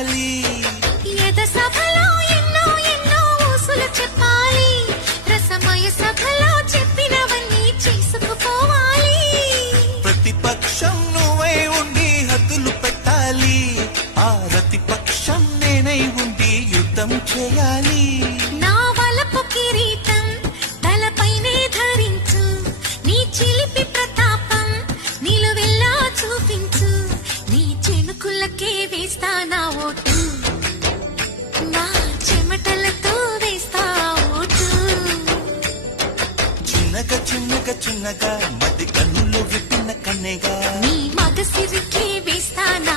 పెట్టాలి. యద సభలో ఎన్నో ఎన్నో ఊసులు చెప్పాలి. రసమయ సభలో చెప్పినవన్నీ చేసుకుపోవాలి. ప్రతిపక్షం నువ్వై ఉండి హద్దులు పెట్టాలి. ఆ ప్రతిపక్షం నేనై ఉండి యుద్ధం చేయాలి. నా వలపు కిరీటం తలపైనే ధరించు. నీ చిలిపి ప్రతాపం నిలువెల్లా చూపించు. నీ చెనుకులకే వేస్తా నా ఓటు. నా చెమటలతో వేస్తా ఓటు. చిన్నగా చిన్నగా చిన్నగా మధ్య కన్నులు విప్పిన కన్నెగా నీ మగసిరికే వేస్తా నా